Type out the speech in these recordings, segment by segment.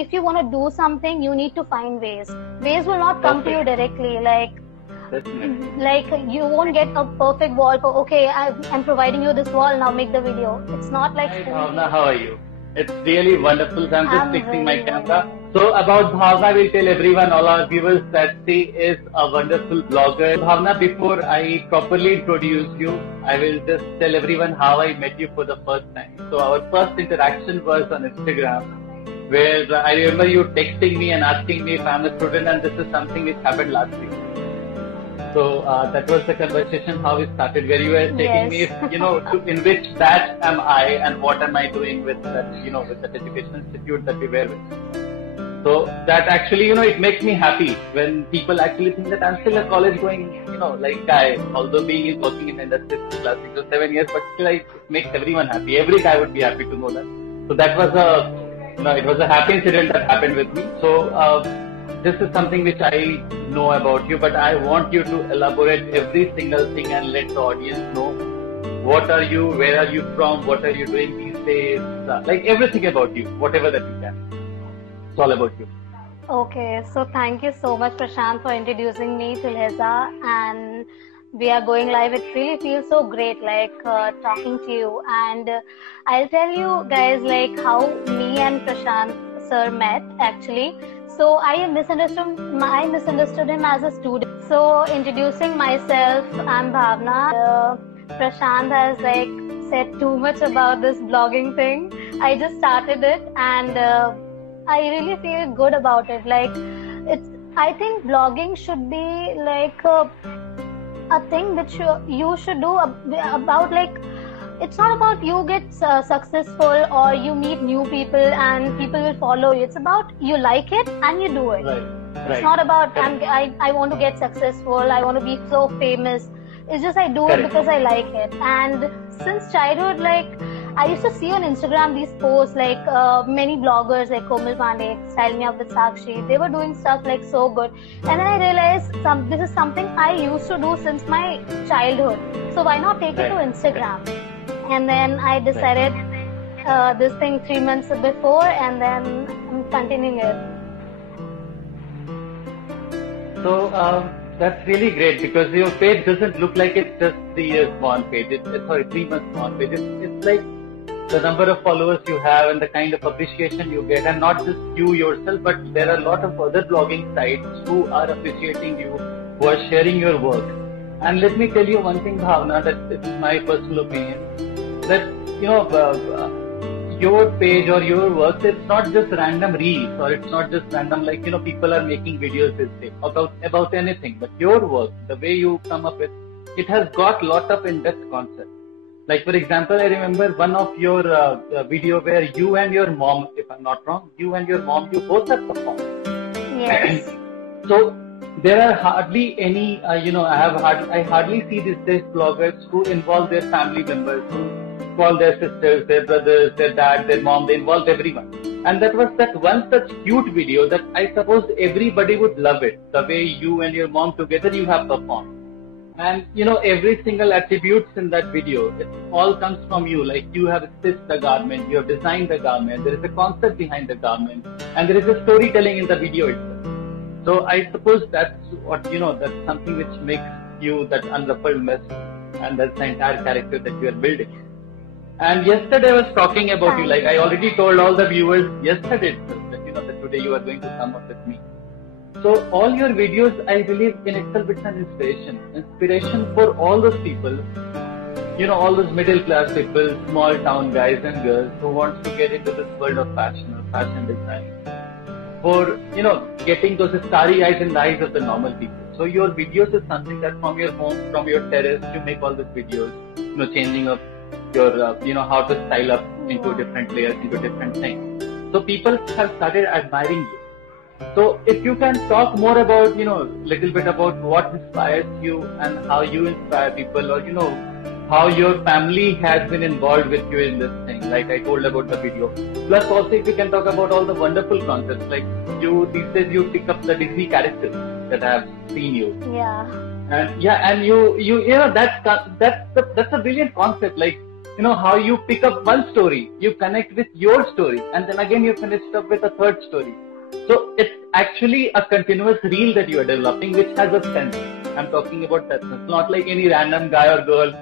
if you want to do something, you need to find ways. Ways will not come to you directly. Like you won't get a perfect wall for, okay, I'm providing you this wall, now make the video. It's not like... Hi Bhavna, how are you? It's really wonderful. I'm just fixing my camera. So about Bhavna, we'll tell everyone, all our viewers, that she is a wonderful blogger. Bhavna, before I properly introduce you, I will just tell everyone how I met you for the first time. So our first interaction was on Instagram, where I remember you texting me and asking me if I'm a student, and this is something which happened last week. So that was the conversation, how we started, where you were taking me, in which batch am I and what am I doing with that, with that education institute that we were with. So that actually, it makes me happy when people actually think that I'm still a college going, guy, although working in the industry for last 6 or 7 years, but still it makes everyone happy. Every guy would be happy to know that. So that was it was a happy incident that happened with me. So this is something which I know about you, but I want you to elaborate every single thing and let the audience know what are you, where are you from, what are you doing these days, like everything about you, whatever that you can. It's all about you. Okay, so thank you so much, Prashant, for introducing me to Leza, and we are going live. It really feels so great, talking to you. And I'll tell you guys, how me and Prashant sir met actually. So I misunderstood him as a student. So introducing myself, I'm Bhavna. Prashant has said too much about this blogging thing. I just started it, and I really feel good about it. I think blogging should be a thing which you should do about it's not about you get successful or you meet new people and people will follow you. It's about you like it and you do it. Right. It's not about I want to get successful, I want to be so famous. It's just I do it because I like it. And since childhood, I used to see on Instagram these posts many bloggers like Komal Pandey, Style Me Up with Sakshi. They were doing stuff so good. And then I realized this is something I used to do since my childhood. So why not take it to Instagram? And then I decided this thing 3 months before, and then I'm continuing it. So that's really great, because your page doesn't look like it's just 3 years born page. 3 months born page. It's like the number of followers you have and the kind of appreciation you get, and not just you yourself, but there are a lot of other blogging sites who are appreciating you, who are sharing your work. And let me tell you one thing, Bhavna, that it's my personal opinion, that your page or your work, it's not just random reels, or it's not just random people are making videos this day about anything, but your work, the way you come up with, it has got lot of in-depth concepts. Like for example, I remember one of your video where you and your mom, if I'm not wrong, you both have performed. Yes. So there are hardly any, I hardly see these days bloggers who involve their family members, who call their sisters, their brothers, their dad, their mom, they involve everyone. And that was that one such cute video that I suppose everybody would love it, the way you and your mom together you have performed. And every single attributes in that video, it all comes from you. Like you have stitched the garment, you have designed the garment, there is a concept behind the garment, and there is a storytelling in the video itself. So I suppose that's what, that's something which makes you that unruffled mess, and that's the entire character that you are building. And yesterday I was talking about you, I already told all the viewers yesterday itself that today you are going to come up with me. So all your videos, I believe in itself, it's an inspiration for all those people, all those middle class people, small town guys and girls who wants to get into this world of fashion or fashion design, for, getting those starry eyes in the eyes of the normal people. So your videos is something that from your home, from your terrace, you make all these videos, changing up your, how to style up into different layers, into different things. So people have started admiring you. So if you can talk more about, little bit about what inspires you and how you inspire people, or, how your family has been involved with you in this thing, like I told about the video. Plus also if you can talk about all the wonderful concepts, like these days you pick up the Disney characters that I have seen you. Yeah. And you that's a brilliant concept. how you pick up one story, you connect with your story, and then again you finish it up with a third story. So it's actually a continuous reel that you are developing, which has a sense. I'm talking about that sense, not like any random guy or girl,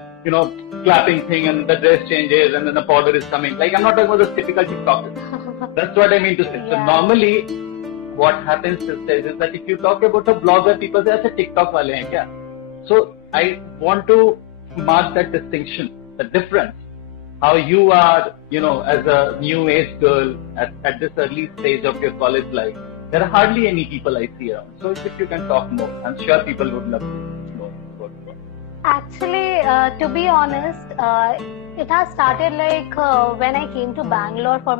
clapping thing and the dress changes and then the powder is coming. Like, I'm not talking about the typical TikTokers. That's what I mean to say. Yeah. So normally, what happens is that if you talk about a blogger, people say, "Acha, TikTok wale hain kya?" So I want to mark that distinction, the difference. How you are, as a new age girl at this early stage of your college life, there are hardly any people I see around. So if you can talk more, I'm sure people would love to know about it. Actually, to be honest, it has started like when I came to Bangalore for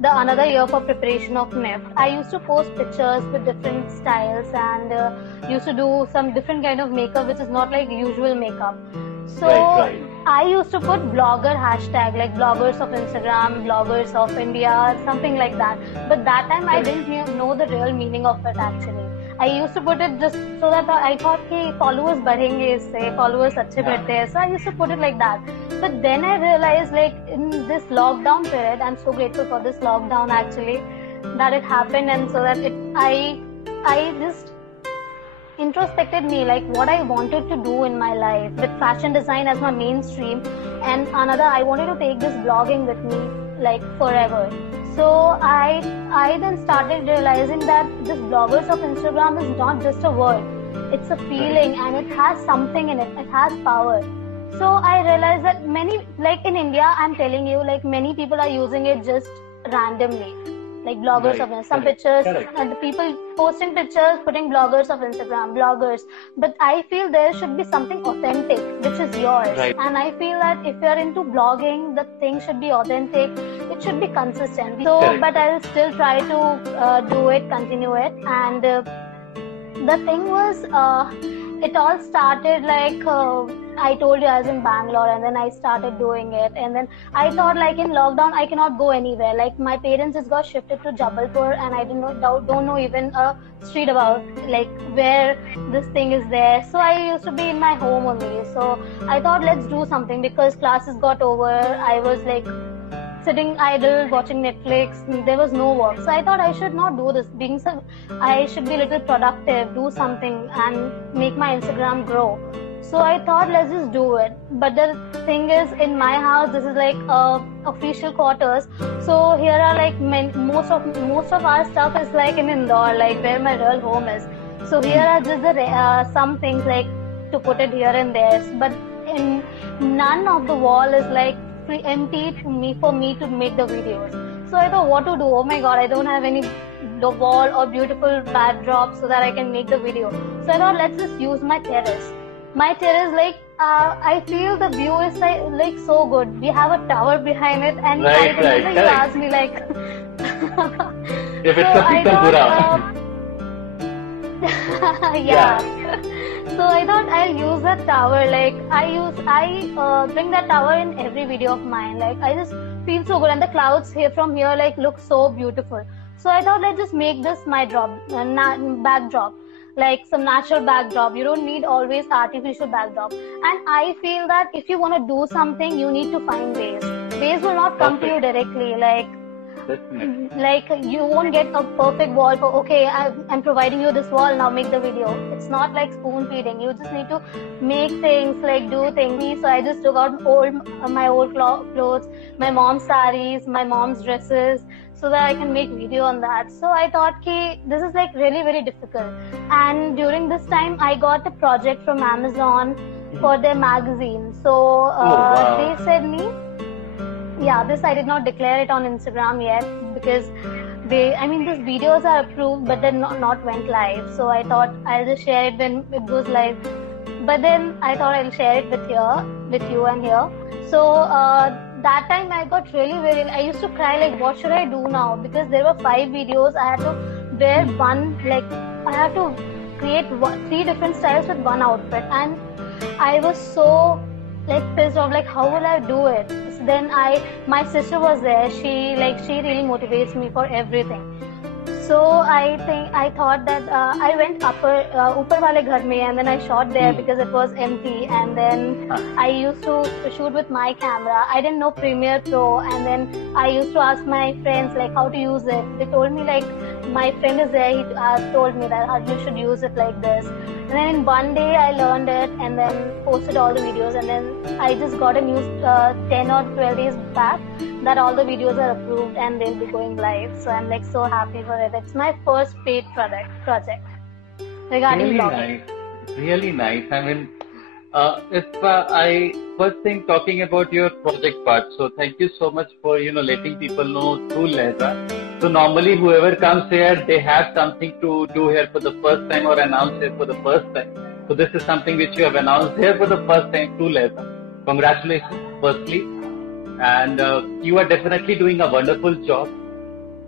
the another year for preparation of NIFT. I used to post pictures with different styles and used to do some different kind of makeup, which is not like usual makeup. So Right. I used to put blogger hashtag, like bloggers of Instagram, bloggers of India, something like that. But that time I didn't know the real meaning of it actually. I used to put it just so that I thought कि followers बढ़ेंगे इससे, followers अच्छे बढ़ते हैं. So I used to put it like that. But then I realized, like, in this lockdown period, I'm so grateful for this lockdown actually, that it happened, and so that I just introspected me, like what I wanted to do in my life with fashion design as my mainstream, and another, I wanted to take this blogging with me like forever. So I then started realizing that this bloggers of Instagram is not just a word, it's a feeling, and it has something in it, it has power. So I realized that many, like in India, I'm telling you, like many people are using it just randomly, like bloggers of Instagram, some pictures, and the people posting pictures, putting bloggers of Instagram, bloggers. But I feel there should be something authentic, which is yours. Right. And I feel that if you're into blogging, the thing should be authentic, it should be consistent. So, but I'll still try to do it, continue it. And the thing was, it all started like, I told you I was in Bangalore, and then I started doing it, and then I thought, like, in lockdown I cannot go anywhere. Like, my parents just got shifted to Jabalpur, and I don't know even a street about like where this thing is there. So I used to be in my home only. So I thought, let's do something, because classes got over. I was like sitting idle watching Netflix. There was no work, so I thought I should not do this. I should be a little productive, do something, and make my Instagram grow. So I thought, let's just do it. But the thing is, in my house, this is like official quarters. So here are like most of our stuff is like in Indore, like where my real home is. So here are just some things like to put it here and there. But in none of the wall is like empty for me to make the videos. So I thought, what to do? Oh my God, I don't have any wall or beautiful backdrop so that I can make the video. So I thought, let's just use my terrace. My terrace, like, I feel the view is like so good. We have a tower behind it, and I remember you asked me like, if it's a Pithampura. Yeah. So I thought I'll use that tower. Like I bring that tower in every video of mine. Like I just feel so good, and the clouds from here like look so beautiful. So I thought, let's just make this my backdrop. Like some natural backdrop. You don't need always artificial backdrop. And I feel that if you want to do something, you need to find ways. Ways will not come to you directly. Like you won't get a perfect wall for, okay, I'm providing you this wall, now make the video. It's not like spoon feeding. You just need to make things, like do things. So I just took out my old clothes, my mom's saris, my mom's dresses, so that I can make video on that. So I thought this is like really very difficult. And during this time, I got a project from Amazon for their magazine. So they said me, this I did not declare it on Instagram yet, because these videos are approved, but they're not went live. So I thought I'll just share it when it goes live. But then I thought I'll share it with you and here. So that time I got I used to cry, like, what should I do now? Because there were 5 videos. I had to wear I have to create 3 different styles with one outfit. And I was so like pissed off, like, how will I do it? So then my sister was there. She really motivates me for everything. So I thought that I went upper wale ghar mein, and then I shot there because it was empty. And then I used to shoot with my camera. I didn't know Premiere Pro, and then I used to ask my friends like how to use it. They told me like my friend is there. He told me that you should use it like this. And then in one day I learned it, and then posted all the videos. And then I just got a news 10 or 12 days back that all the videos are approved and they'll be going live. So I'm like so happy for it. It's my first paid project regarding Really vlogging. nice, really nice. I mean, if I first thing talking about your project part, so thank you so much for letting people know through Lehza. So normally whoever comes here, they have something to do here for the first time or announce here for the first time. So this is something which you have announced here for the first time through Lehza. Congratulations, firstly. And you are definitely doing a wonderful job.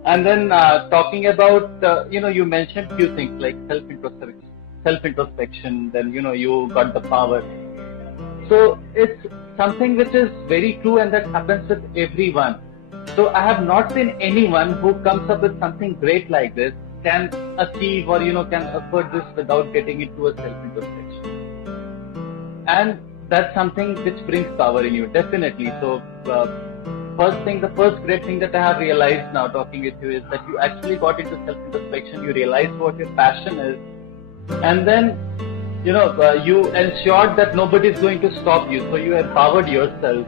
And then talking about, you mentioned few things like self-introspection, then, you got the power. So it's something which is very true, and that happens with everyone. So I have not seen anyone who comes up with something great like this can achieve or, can afford this without getting into a self-introspection. And that's something which brings power in you, definitely. So the first great thing that I have realized now talking with you is that you actually got into self-introspection. You realized what your passion is, and then you ensured that nobody is going to stop you. So you empowered yourself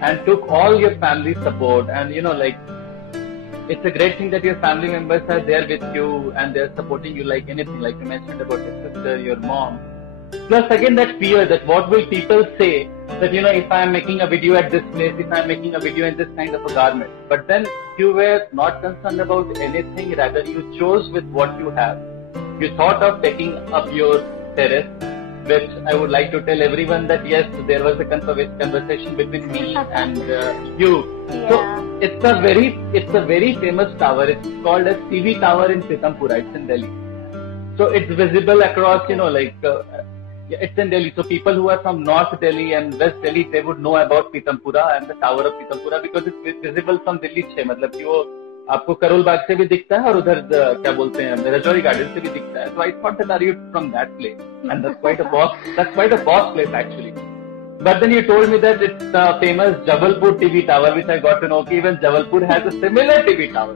and took all your family support. And it's a great thing that your family members are there with you and they're supporting you like anything, like you mentioned about your sister, your mom. Plus again that fear that what will people say, that if I am making a video at this place, if I am making a video in this kind of a garment. But then you were not concerned about anything, rather you chose with what you have. You thought of taking up your terrace, which I would like to tell everyone that yes, there was a conversation between me and you. Yeah. So it's a very famous tower. It's called as TV Tower in Pitampura. It's in Delhi. So it's visible across, it's in Delhi. So people who are from North Delhi and West Delhi, they would know about Pitampura and the Tower of Pitampura because it's visible from Delhi 6. मतलब कि वो आपको करोल बाग से भी दिखता है और उधर क्या बोलते हैं रजौरी गार्डन से भी दिखता है. So I thought that are you from that place? And that's quite a boss place actually. But then you told me that it's the famous Jabalpur TV Tower, which I got to know. Even Jabalpur has a similar TV tower.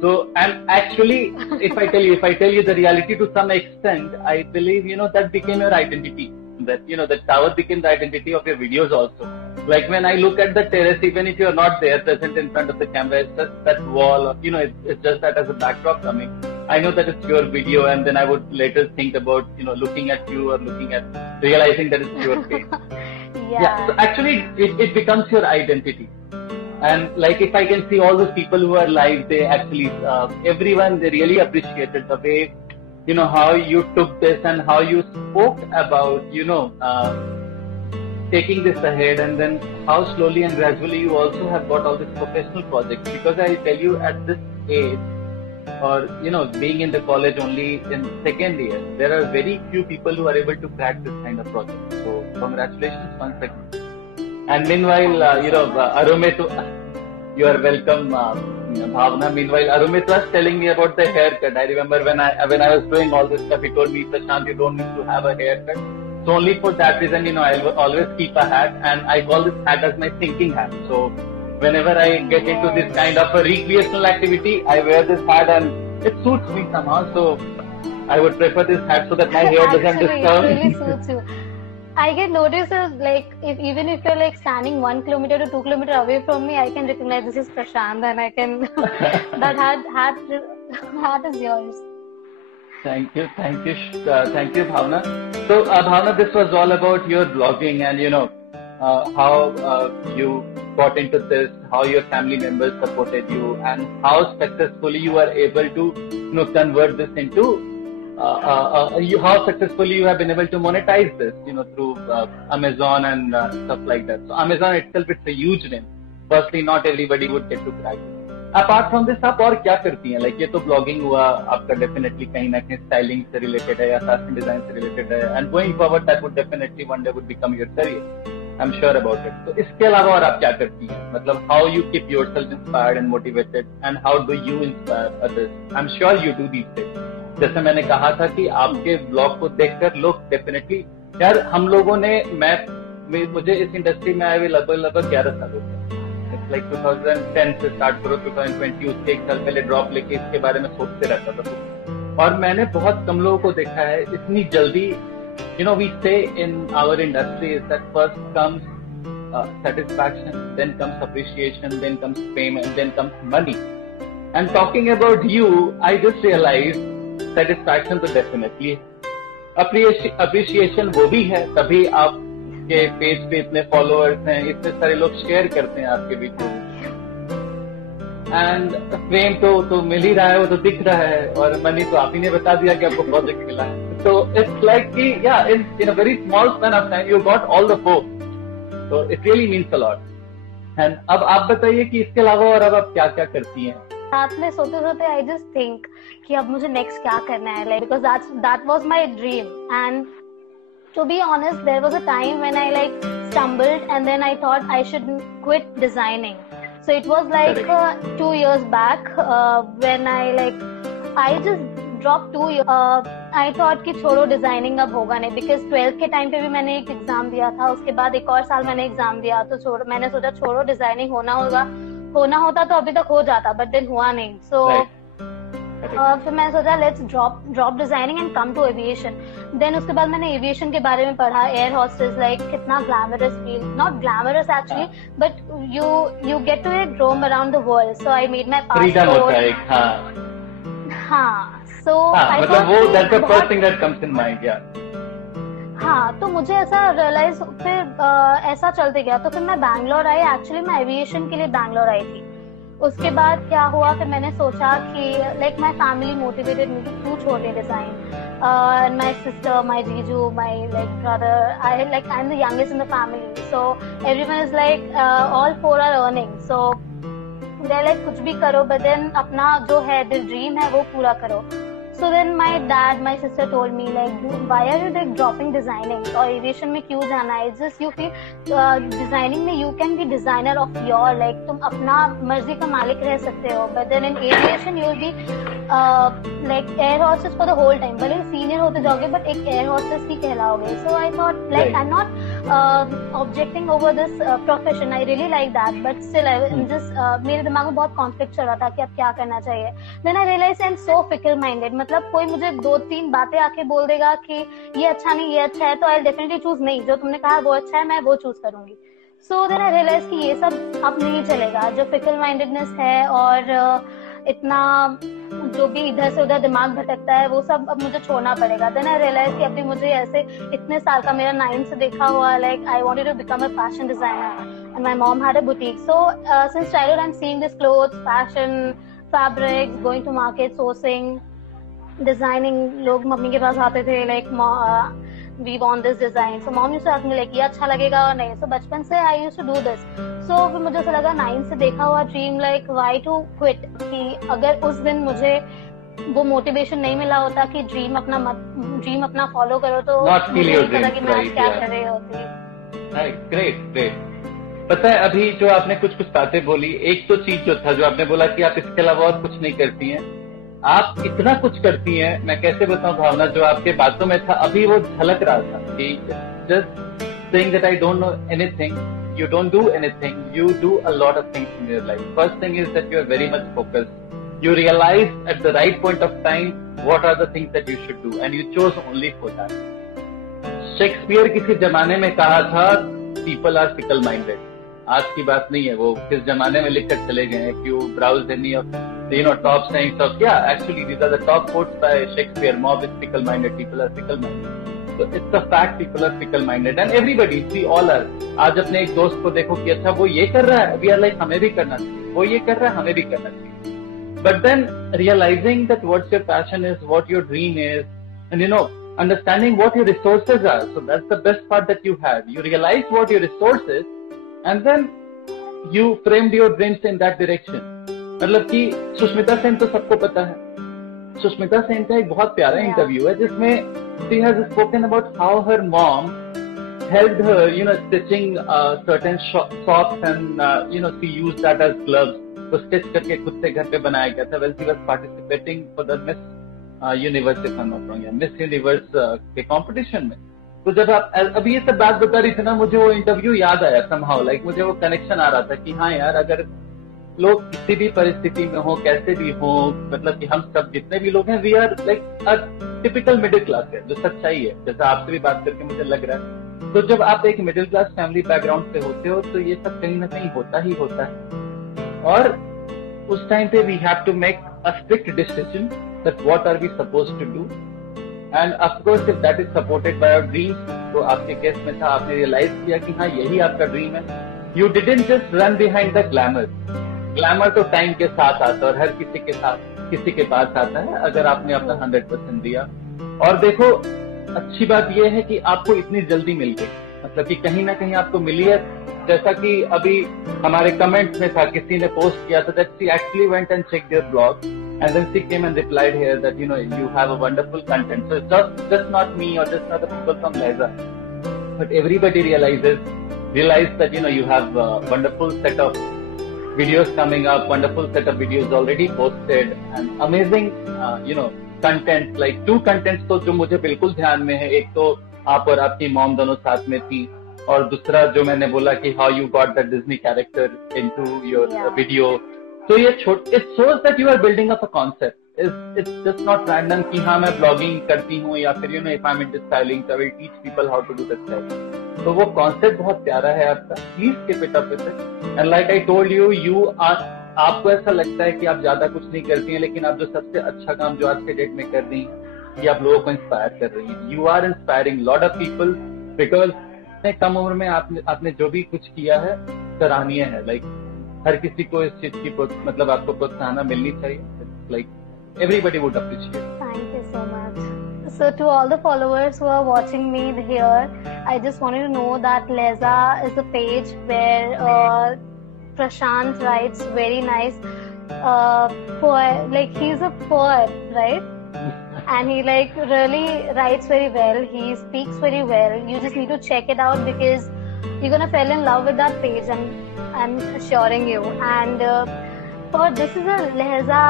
So, and actually, if I tell you the reality to some extent, I believe, that became your identity. That, the tower became the identity of your videos also. Like when I look at the terrace, even if you're not there present in front of the camera, it's just that wall, or, it's just that as a backdrop coming. I know that it's your video, and then I would later think about, looking at you or realizing that it's your face. Yeah. So actually, it becomes your identity. And like if I can see all those people who are live, they actually, everyone, they really appreciated the way, how you took this and how you spoke about, taking this ahead, and then how slowly and gradually you also have got all these professional projects. Because I tell you, at this age, or, being in the college only in second year, there are very few people who are able to crack this kind of project. So congratulations once again. And meanwhile, Arumetu, you are welcome, Bhavna. Meanwhile, Arumetu was telling me about the haircut. I remember when I was doing all this stuff, he told me, Prashant, you don't need to have a haircut. So only for that reason, I'll always keep a hat, and I call this hat as my thinking hat. So whenever I get into this kind of a recreational activity, I wear this hat and it suits me somehow. So I would prefer this hat so that my hair doesn't disturb. It really suits you. I get noticed like even if you're like standing 1 kilometer to 2 kilometer away from me, I can recognize this is Prashant, and I can that hat is yours. Thank you, Bhavna. So Bhavna, this was all about your blogging and how you got into this, how your family members supported you, and how successfully you are able to convert this into. How successfully you have been able to monetize this, through Amazon and stuff like that. So Amazon itself, it's a huge name. Firstly, not everybody would get to crack it. Apart from this, आप और क्या करती हैं? Like ये तो blogging हुआ, आपका definitely कहीं ना कहीं styling से related है या fashion design से related है. And going forward, that would definitely one day would become your career. I am sure about it. तो इसके अलावा और आप क्या करती हैं, मतलब how you keep yourself inspired and motivated and how do you inspire others? I am sure you do these things. जैसे मैंने कहा था कि आपके ब्लॉग को देखकर लोग डेफिनेटली, यार हम लोगों ने, मुझे इस इंडस्ट्री में आए हुए लगभग 11 साल हो गए। इट्स लाइक 2010 से स्टार्ट करो, 2020 उसके 1 साल पहले ड्रॉप लेके इसके बारे में सोचते रहता था। और मैंने बहुत कम लोगों को देखा है इतनी जल्दी, you know, we say in our industry is that first comes satisfaction, then comes appreciation, then comes fame, and then comes money. And talking about you, I just realized satisfaction तो definitely, appreciation वो भी है, तभी आपके page पे इतने followers हैं, इतने सारे लोग शेयर करते हैं आपके वीडियो। एंड फेम तो मिल ही रहा है, वो तो दिख रहा है, और मनी तो आप ही ने बता दिया कि आपको प्रोजेक्ट मिला है। So it's like कि yeah, in a very small span of time you got all the four. So it really means a lot. And अब आप बताइए कि इसके अलावा और अब आप क्या क्या करती हैं? रात में सोते सोते I just think कि अब मुझे next क्या करना है, like because that was my dream. And to be honest, there was a time when I like stumbled and then I thought I should quit designing. So it was like 2 years back when I just drop 2 years. I thought कि छोड़ो designing, अब होगा नहीं, because 12th के time पे भी मैंने एक एग्जाम दिया था, उसके बाद एक और साल मैंने एग्जाम दिया, तो मैंने सोचा छोड़ो डिजाइनिंग, होना होता तो अभी तक हो जाता, बट देन हुआ नहीं। सो फिर मैंने सोचा let's drop designing and come to aviation. Then उसके बाद मैंने एविएशन के बारे में पढ़ा, एयर हॉस्टेस, लाइक कितना glamorous feel, not glamorous actually, but you get to roam around the world. So I made my passport. हाँ, so मतलब वो that's the first thing that comes in mind, yeah. हाँ, तो मुझे ऐसा realise, फिर ऐसा चलते गया, तो फिर मैं बैंगलोर आई। एक्चुअली मैं एविएशन के लिए बैंगलोर आई थी। उसके बाद क्या हुआ, फिर मैंने सोचा कि like my family motivated me to छोड़ दे design. My sister, my jiju, my like brother, I am the youngest in the family, so everyone is like all 4 are earning, so they like कुछ भी करो, बट देन अपना जो है dream है वो पूरा करो। So then my dad, my sister told me like, why are you like dropping designing? और aviation में क्यों जाना है? Just you feel designing में you can be designer of your, like तुम अपना मर्जी का मालिक रह सकते हो, but then in aviation you will be like air hostess for the whole time. भले senior होते जाओगे, but एक air hostess he कहलाओगे. So I thought like I'm not objecting over this profession. I really like that, but still I'm just मेरे दिमाग में बहुत conflict चल रहा था कि अब क्या करना चाहिए. Then I realized I'm so fickle minded. मतलब कोई मुझे 2-3 बातें आके बोल देगा कि ये अच्छा नहीं, ये अच्छा है, तो आई डेफिनेटली चूज नहीं, जो तुमने कहा वो अच्छा है, मैं वो चूज करूंगी। सो देन आई रियलाइज कि ये सब अब नहीं चलेगा, जो फिकल माइंडेडनेस है और इतना जो भी इधर से उधर दिमाग भटकता है, वो सब अब मुझे छोड़ना पड़ेगा। देन आई रियलाइज कि अभी मुझे ऐसे इतने साल का मेरा 9 से देखा हुआ, like I wanted to become a fashion designer and my mom had a boutique. So since childhood I am seeing this clothes, fashion, fabrics, going to market, sourcing, designing. लोग मम्मी के पास आते थे like we want this design, so mom used to ask me like ये अच्छा लगेगा और नहीं। सो बचपन से I used to do this. So फिर मुझे ऐसा लगा 9 से देखा हुआ dream, like why to quit, कि अगर उस दिन मुझे वो मोटिवेशन नहीं मिला होता कि ड्रीम अपना फॉलो करो, तो मुझे नहीं पता कि मैं आज क्या कर रही होती। ग्रेट। पता है अभी जो आपने कुछ बातें बोली, एक तो चीज जो था, जो आपने बोला कि आप इसके अलावा और कुछ नहीं करती हैं, आप इतना कुछ करती हैं, मैं कैसे बताऊं भावना, जो आपके बातों में था अभी वो झलक रहा था कि just saying that I don't know anything, you don't do anything, you do a lot of things in your life. First thing is that you are very much focused. You realize at the right point of time what are the things that you should do, and you chose only for that. Shakespeare किसी जमाने में कहा था people are fickle minded. आज की बात नहीं है, वो किस जमाने में लिखकर चले गए हैं। If you browse any of top sayings of, actually these are the top quotes by Shakespeare. Mob is fickle minded, people are fickle minded. So it's a fact, people are fickle minded and everybody, we all are. आज अपने एक दोस्त को देखो कि अच्छा वो ये कर रहा है, we are like हमें भी करना चाहिए, वो ये कर रहा है हमें भी करना चाहिए. But then realizing that what your passion is, what your dream is, and understanding what your resources are. So that's the best part that you have. You realize what your resource is and then you framed your dreams in that direction. मतलब कि सुष्मिता सेन तो सबको पता है. सुष्मिता सेन का एक बहुत प्यारा इंटरव्यू है जिसमें she has spoken about how her mom helped her, stitching certain socks and, she used that as gloves. तो स्टिच करके खुद से घर पे बनाया गया था. Well, she was participating for the Miss Universe, if I'm not wrong, Miss Universe के कंपटीशन में. तो जब आप अभी ये सब बात बता रही थी ना, मुझे वो इंटरव्यू याद आया somehow, like मुझे वो कनेक्शन आ रहा था कि हाँ यार, अगर लोग किसी भी परिस्थिति में हो, कैसे भी हो, मतलब कि हम सब जितने भी लोग हैं, we are like a typical middle class है, जो सच्चाई है. जैसा आपसे भी बात करके मुझे लग रहा है. तो जब आप एक मिडिल क्लास फैमिली बैकग्राउंड से होते हो, तो ये सब कहीं ना कहीं होता ही होता है. और उस टाइम पे we have to make a strict decision that what are we supposed to do. And of course if that is supported by your dreams, तो आपके केस में था, आपने रियलाइज किया कि हाँ यही आपका ड्रीम है. You didn't just run behind the glamour. Glamour तो टाइम के साथ आता है और हर किसी के पास आता है, अगर आपने अपना 100% दिया. और देखो, अच्छी बात यह है कि आपको इतनी जल्दी मिल गई, मतलब कि कहीं ना कहीं आपको मिली है. जैसा कि अभी हमारे कमेंट में था, किसी ने पोस्ट किया था that she actually went and checked your blog and then she came and replied here that you have a wonderful content. So it's just not me or just not the people from Lehza, but everybody realized that you have a wonderful set of videos coming up, wonderful set of videos already posted and amazing content, like 2 contents तो जो मुझे बिल्कुल ध्यान में है. एक तो आप और आपकी मॉम दोनों साथ में थी, और दूसरा जो मैंने बोला कि how you got that Disney character into your video. तो ये it shows that you are building up a concept. It's just not random कि हाँ मैं ब्लॉगिंग करती हूँ या फिर if I am into styling I will teach people how to do that style. तो वो कॉन्सेप्ट बहुत प्यारा है आपका. Please keep it up with it. And like I told you आपको ऐसा लगता है कि आप ज्यादा कुछ नहीं करती हैं, लेकिन आप जो सबसे अच्छा काम जो आज के डेट में कर रही हैं, कि आप लोगों को इंस्पायर कर रही हैं. You are inspiring lot of people because कम उम्र में आपने जो भी कुछ किया है सराहनीय है. लाइक हर किसी को इस चीज की मतलब आपको प्रोत्साहन मिलनी चाहिए. Like everybody would appreciate. Thank you so much. So to all the followers who are watching me here, I just wanted to know that Lehza is a page where Prashant writes very nice poem. Like he's a poet, right? And he like really writes very well. He speaks very well. You just need to check it out because you're gonna fall in love with that page. I'm assuring you. And for this is a Lehza.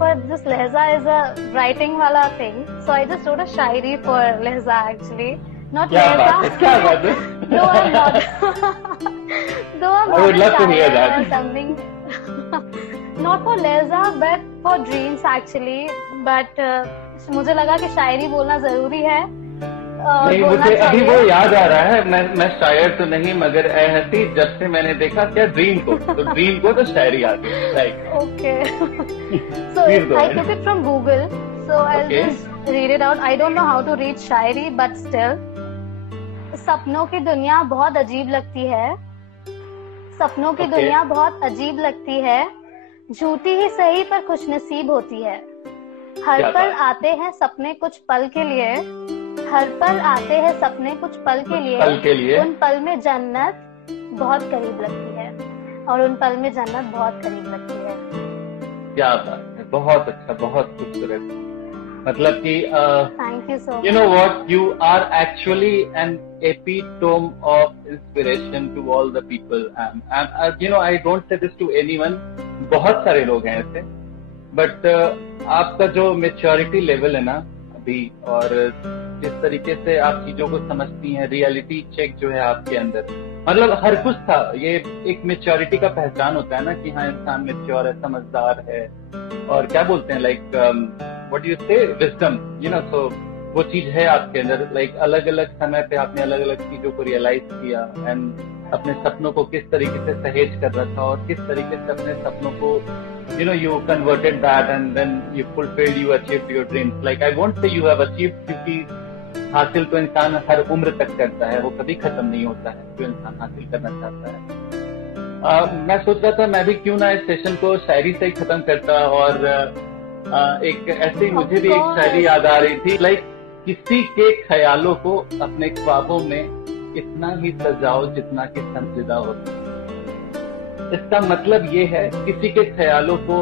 For this Lehza is a writing wala thing. So I just wrote a shairi for Lehza actually. Not Lehza. No, I'm not. Though I'm I would love to hear that. Something. Not for Lehza, but for dreams actually. But मुझे लगा कि शायरी बोलना जरूरी है. नहीं, मुझे अभी वो याद आ रहा है. मैं शायर तो नहीं, मगर ऐसी जब से मैंने देखा क्या ड्रीम को तो शायरी आ गई. Like okay. So I took it from Google. So I'll just read it out. I don't know how to read Shayari, but still. सपनों की दुनिया बहुत अजीब लगती है. सपनों की दुनिया बहुत अजीब लगती है. झूठी ही सही पर खुशनसीब होती है. हर पल आते हैं सपने कुछ पल के लिए. हर पल आते हैं सपने कुछ पल के लिए. उन पल में जन्नत बहुत करीब लगती है. और उन पल में जन्नत बहुत करीब लगती है. क्या बात है. बहुत अच्छा, बहुत खूबसूरत. मतलब कि thank you so much. You know what, you are actually an epitome of inspiration to all the people. And I don't say this to anyone. बहुत सारे लोग हैं ऐसे, बट आपका जो मेच्योरिटी लेवल है ना अभी, और जिस तरीके से आप चीजों को समझती हैं, रियलिटी चेक जो है आपके अंदर, मतलब हर कुछ था. ये एक मेच्योरिटी का पहचान होता है ना कि हाँ इंसान मेच्योर है, समझदार है, और क्या बोलते हैं लाइक व्हाट यू से विजडम. सो वो चीज है आपके अंदर. लाइक अलग अलग समय पे आपने अलग अलग चीजों को रियलाइज किया एंड अपने सपनों को किस तरीके से सहेज कर रखा और किस तरीके से अपने सपनों को you converted that and then you fulfilled, you achieved your dreams. Like I won't say you have achieved, क्योंकि हासिल तो इंसान हर उम्र तक करता है, वो कभी खत्म नहीं होता है जो इंसान हासिल करना चाहता है. मैं सोच रहा था मैं भी क्यों ना इस सेशन को शायरी से ही खत्म करता, और एक ऐसे ही मुझे भी एक शायरी याद आ रही थी. लाइक किसी के ख्यालों को अपने ख्वाबों में इतना ही सजाओ जितना कि संजीदा होता. इसका मतलब ये है किसी के ख्यालों को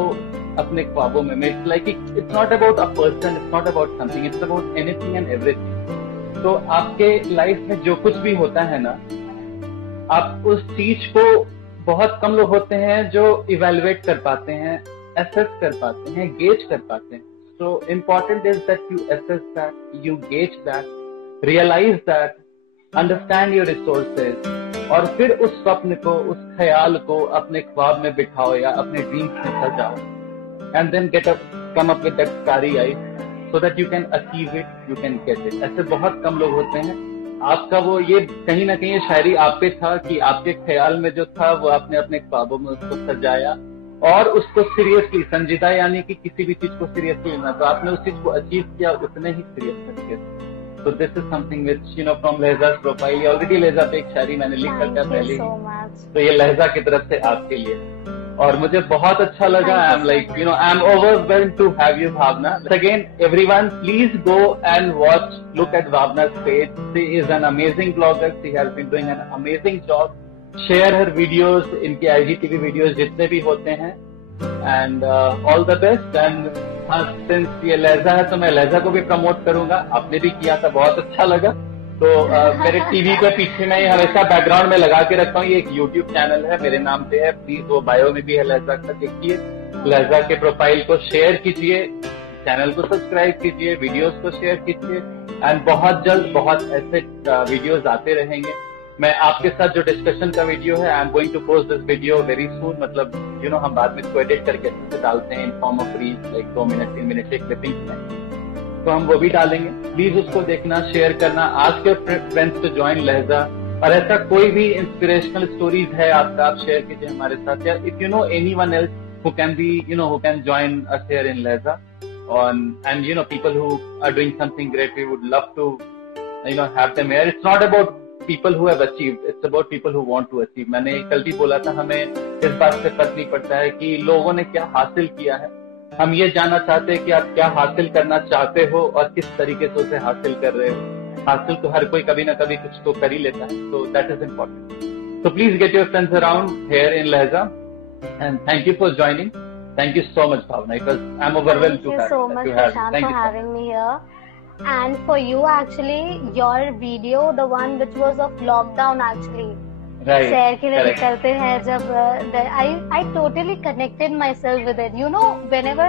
अपने ख्वाबों में. It's like it's not about a person, it's not about something, it's about anything and everything. तो आपके लाइफ में जो कुछ भी होता है ना, आप उस चीज को, बहुत कम लोग होते हैं जो इवेलुएट कर पाते हैं, एसेस कर पाते हैं, गेज कर पाते हैं. So important is that you assess that, you gauge that, realize that, understand your resources, और फिर उस स्वप्न को, उस ख्याल को अपने ख्वाब में बिठाओ या अपने ड्रीम्स में सजाओ, and then come up with that starry eyes so that you can achieve it, you can get it. ऐसे बहुत कम लोग होते हैं. आपका वो ये कहीं ना कहीं ये शायरी आप पे था कि आपके ख्याल में जो था वो आपने अपने ख्वाबों में उसको सजाया और उसको सीरियसली, संजीदा यानी कि किसी भी चीज को सीरियसली लेना, तो आपने उस चीज को अचीव किया उतने ही सीरियस करके. तो this is something which from लहजा's प्रोफाइल. ऑलरेडी लहजा पे एक शायरी मैंने लिख रखा पहले, तो ये लहजा की तरफ से आपके लिए. और मुझे बहुत अच्छा लगा. I am like I am overwhelmed to have you Bhavna. Again everyone please go and watch, look at Bhavna's page. She is an amazing blogger. She has been doing an amazing job. Share her videos, इनके IGTV videos जितने भी होते हैं. And all the best. And since ये लहजा है तो मैं लहजा को भी प्रमोट करूंगा. आपने भी किया था, बहुत अच्छा लगा. तो मेरे टीवी के पीछे मैं हमेशा बैकग्राउंड में लगा के रखता हूँ. ये एक YouTube चैनल है, मेरे नाम पे है. प्लीज वो बायो में भी है लहजा का, देखिए. लहजा के प्रोफाइल को शेयर कीजिए, चैनल को सब्सक्राइब कीजिए, वीडियोस को शेयर कीजिए. एंड बहुत जल्द बहुत ऐसे वीडियोस आते रहेंगे. मैं आपके साथ जो डिस्कशन का वीडियो है, I am going to post this video very soon. मतलब हम बाद में इसको एडिट करके डालते हैं in form of reels, like 2 minute 3 minute के क्लिपिंग्स में, तो हम वो भी डालेंगे. प्लीज उसको देखना, शेयर करना, ask your friends to join Lahja. और ऐसा कोई भी इंस्पिरेशनल स्टोरीज है आपका, आप शेयर कीजिए हमारे साथ. या if you know anyone else who can be who can join us here in Lehza, and people who are doing something great, we would love to have them here. It's not about people who have achieved, it's about people who want to achieve. मैंने कल भी बोला था, हमें इस बात से फर्क नहीं पड़ता है कि लोगों ने क्या हासिल किया है. हम ये जानना चाहते हैं कि आप क्या हासिल करना चाहते हो और किस तरीके से उसे हासिल कर रहे हो. हासिल तो हर कोई कभी ना कभी कुछ तो कर ही लेता है, so that is important. So please get your friends around here in Lehza, and thank you for joining. Thank you so much, Bhavna. I'm overwhelmed to have. Thank you so much, Prashant, for having me here. And for you, actually, your video, the one which was of lockdown, actually, right, share के लिए निकलते हैं जब I totally connected myself with it. Whenever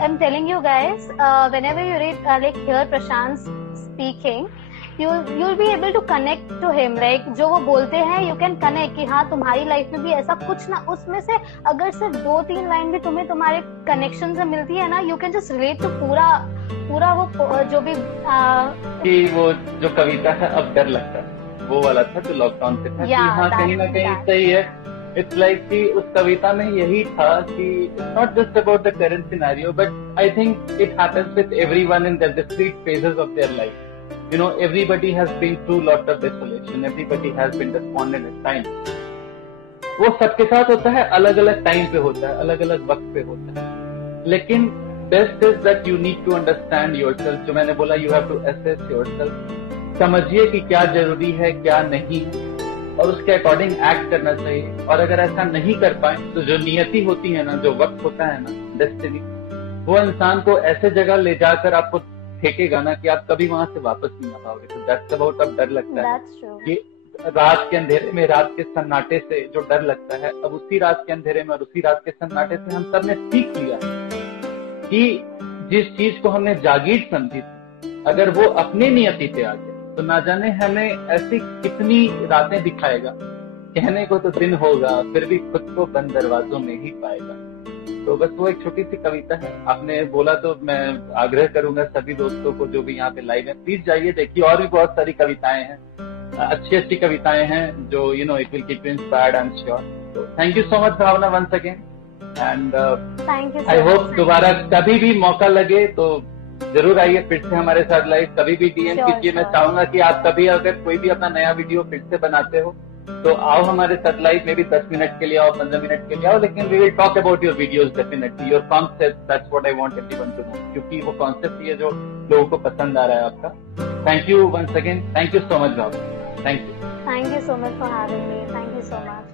I'm telling you guys, whenever you read hear Prashant speaking, you'll be able to connect to him. Like जो वो बोलते हैं, you can connect कि हाँ तुम्हारी लाइफ में भी ऐसा कुछ ना, उसमें से अगर सिर्फ 2-3 लाइन भी तुम्हें तुम्हारे कनेक्शन से मिलती है ना, you can just relate to पूरा वो जो भी कि वो जो कविता है, अब डर लगता है, वो वाला था जो लॉकडाउन से था. कि हाँ कहीं ना कहीं सही है. इट्स लाइक कि उस कविता में यही था कि it's not just about the current scenario, but I think it happens with everyone in the different phases of their life. Everybody has been through lot of desolation. Everybody has been despondent at times. वो सबके साथ होता है, अलग अलग time पे होता है, अलग अलग वक्त पे होता है. लेकिन best is that you need to understand yourself. जो मैंने बोला, you have to assess yourself. समझिए कि क्या जरूरी है, क्या नहीं है, और उसके अकॉर्डिंग एक्ट करना चाहिए. और अगर ऐसा नहीं कर पाए तो जो नियति होती है ना, जो वक्त होता है ना, डेस्टिनी, वो इंसान को ऐसे जगह ले जाकर आपको फेंकेगा ना कि आप कभी वहां से वापस नहीं आ पाओगे. तो दैट्स अबाउट. अब डर लगता है कि रात के अंधेरे में, रात के सन्नाटे से जो डर लगता है, अब उसी रात के अंधेरे में और उसी रात के सन्नाटे से हम सब ने सीख लिया कि जिस चीज को हमने जागीर समझी थी, अगर वो अपनी नियति पे आ गया तो ना जाने हमें ऐसी कितनी रातें दिखाएगा. कहने को तो दिन होगा, फिर भी खुद को बंद दरवाजों में ही पाएगा. तो बस वो एक छोटी सी कविता है. आपने बोला तो मैं आग्रह करूंगा सभी दोस्तों को जो भी यहाँ पे लाइव है, प्लीज जाइए, देखिए. और भी बहुत सारी कविताएं हैं, अच्छी अच्छी कविताएं हैं जो it will keep you inspired, I am sure. तो thank you so much Bhavna once again. And I hope दोबारा कभी भी मौका लगे तो जरूर आइए फिर से हमारे साथ लाइव. कभी भी DM कीजिए. मैं चाहूंगा कि आप कभी अगर कोई भी अपना नया वीडियो फिर से बनाते हो तो आओ हमारे साथ लाइव में भी. 10 मिनट के लिए आओ, 15 मिनट के लिए आओ, लेकिन we will talk about your videos definitely, your concept. That's what I want everyone to know, क्योंकि वो कॉन्सेप्ट ये जो लोगों को पसंद आ रहा है आपका. Thank you once again. Thank you so much Bhav. Thank you. Thank you so much for having me. Thank you so much.